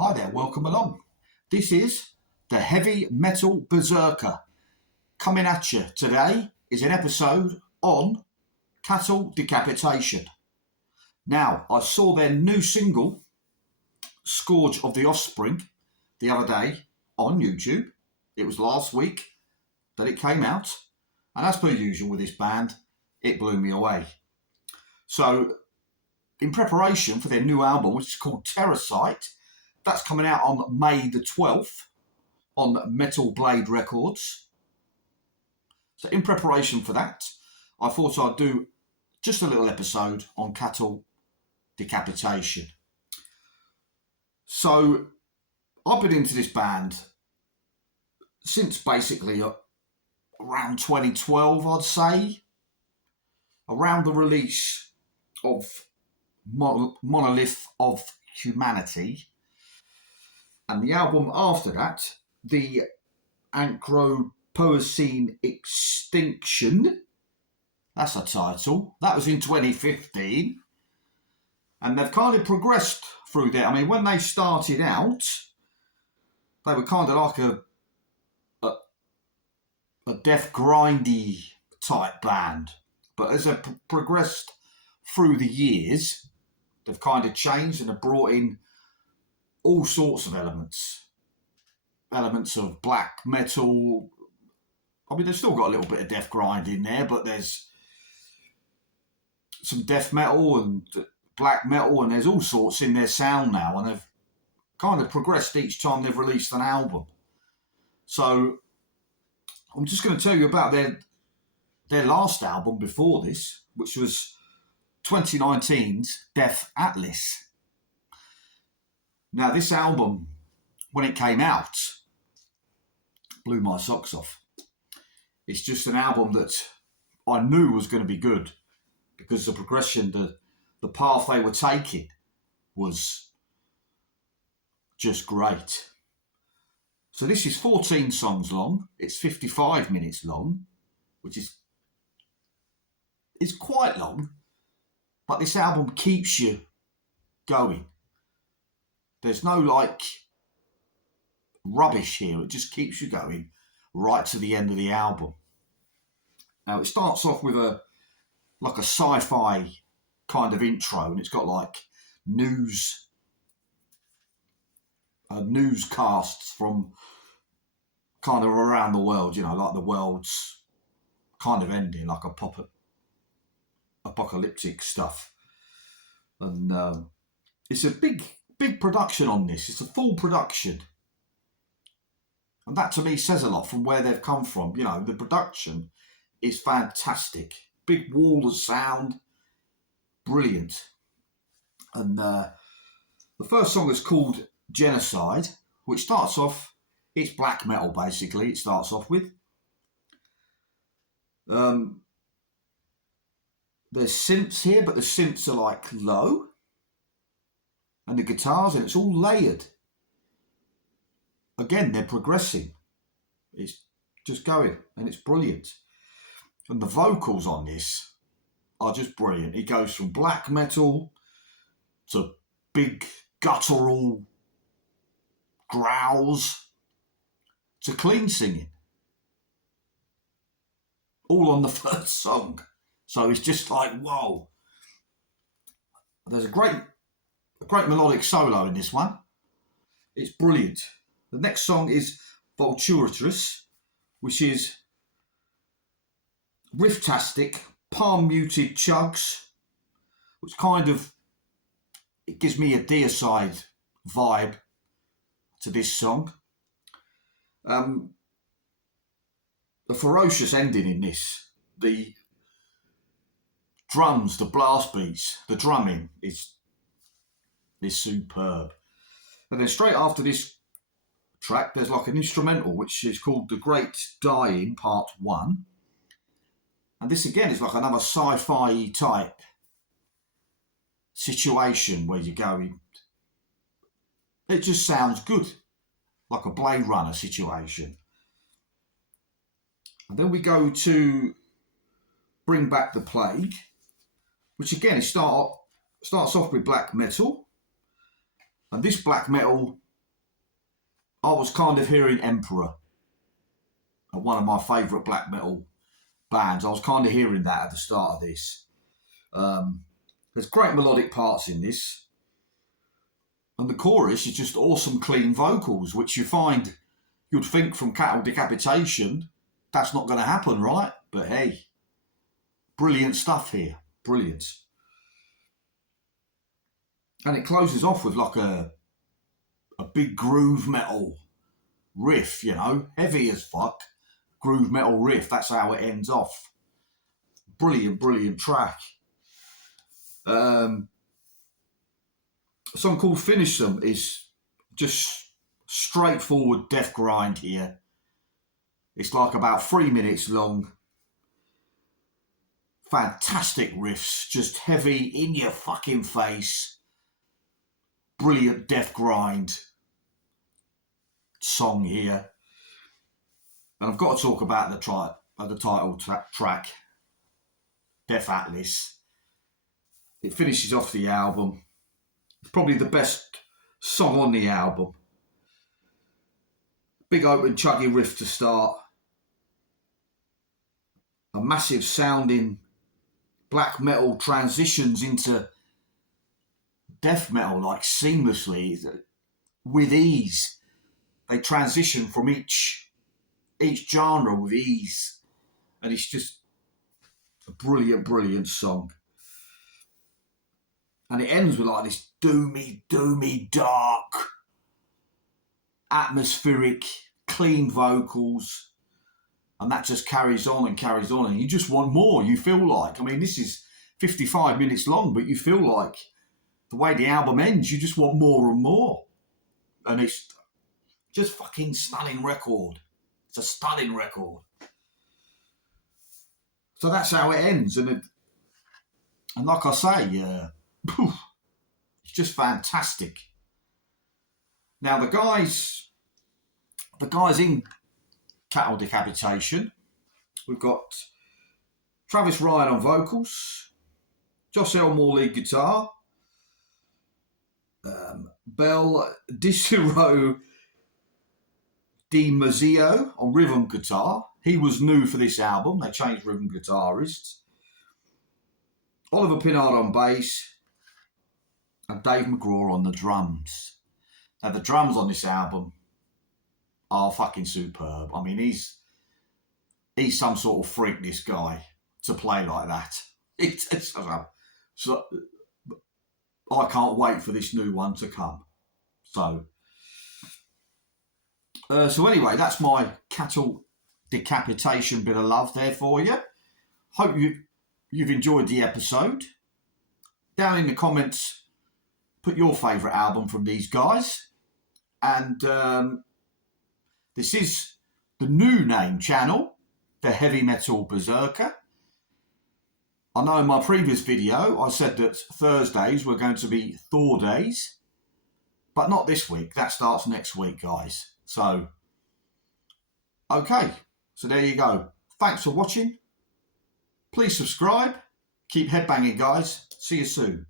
Hi there, welcome along. This is the Heavy Metal Berserker. Coming at you today is an episode on cattle decapitation. Now, I saw their new single, Scourge of the Offspring, the other day on YouTube. It was last week that it came out, and as per usual with this band, it blew me away. So, in preparation for their new album, which is called Terrorsight, that's coming out on May the 12th on Metal Blade Records. So in preparation for that, I thought I'd do just a little episode on cattle decapitation. So I've been into this band since basically around 2012, I'd say, around the release of Monolith of Humanity. And the album after that, the Anthropocene Extinction, that's a title, that was in 2015. And they've kind of progressed through there. I mean, when they started out, they were kind of like a death grindy type band. But as they've progressed through the years, they've kind of changed and have brought in all sorts of elements of black metal. I mean, they've still got a little bit of death grind in there, but there's some death metal and black metal, and there's all sorts in their sound now, and they've kind of progressed each time they've released an album. So I'm just going to tell you about their last album before this, which was 2019's Death Atlas. Now, this album, when it came out, blew my socks off. It's just an album that I knew was going to be good because the progression, the path they were taking was just great. So this is 14 songs long. It's 55 minutes long, which is quite long, but this album keeps you going. There's no rubbish here. It just keeps you going right to the end of the album. Now it starts off with a sci-fi kind of intro, and it's got newscasts from kind of around the world, like the world's kind of ending, like apocalyptic stuff. And it's a big production on this. It's a full production. And that to me says a lot from where they've come from. The production is fantastic. Big wall of sound. Brilliant. And the first song is called Genocide, which starts off, it's black metal basically, it starts off with. There's synths here, but the synths are low. And the guitars, and it's all layered. Again, they're progressing. It's just going, and it's brilliant. And the vocals on this are just brilliant. It goes from black metal to big guttural growls to clean singing. All on the first song. So it's just whoa. There's a great melodic solo in this one. It's brilliant. The next song is Vulturatress, which is riff-tastic, palm-muted chugs, which it gives me a Deicide vibe to this song. The ferocious ending in this, the drums, the blast beats, the drumming is superb. And then straight after this track, there's an instrumental which is called The Great Dying Part 1. And this again is another sci-fi type situation where you're going. It just sounds good, like a Blade Runner situation. And then we go to Bring Back the Plague, which again starts off with black metal. And this black metal I was kind of hearing Emperor, one of my favourite black metal bands. I was kind of hearing that at the start of this. There's great melodic parts in this. And the chorus is just awesome, clean vocals, which you'd think from Cattle Decapitation, that's not going to happen, right? But hey, brilliant stuff here. Brilliant. And it closes off with like a big groove metal riff, you know, heavy as fuck. Groove metal riff, that's how it ends off. Brilliant, brilliant track. A song called Finish Them is just straightforward death grind here. It's like about 3 minutes long. Fantastic riffs, just heavy, in your fucking face. Brilliant death grind song here. And I've got to talk about the title track, Death Atlas. It finishes off the album. It's probably the best song on the album. Big open chuggy riff to start. A massive sounding black metal transitions into death metal like seamlessly, with ease. They transition from each genre with ease, and it's just a brilliant, brilliant song. And it ends with like this doomy, dark, atmospheric, clean vocals, and that just carries on, and you just want more. You feel like, I mean, this is 55 minutes long, but you feel like the way the album ends, you just want more and more. And it's just fucking stunning record. It's a stunning record. So that's how it ends, and like I say, it's just fantastic. Now the guys in Cattle Decapitation, we've got Travis Ryan on vocals, Josh Elmore lead guitar, Bel Disiro Di Mazzio on rhythm guitar. He was new for this album. They changed rhythm guitarists. Oliver Pinard on bass, and Dave McGraw on the drums. Now the drums on this album are fucking superb. I mean, he's some sort of freak, this guy, to play like that. So I can't wait for this new one to come. So anyway, that's my Cattle Decapitation bit of love there for you. Hope you've enjoyed the episode. Down in the comments, put your favourite album from these guys. And this is the new name channel, the Heavy Metal Berserker. I know in my previous video I said that Thursdays were going to be Thor days, but not this week. That starts next week, guys. So, okay. So there you go. Thanks for watching. Please subscribe. Keep headbanging, guys. See you soon.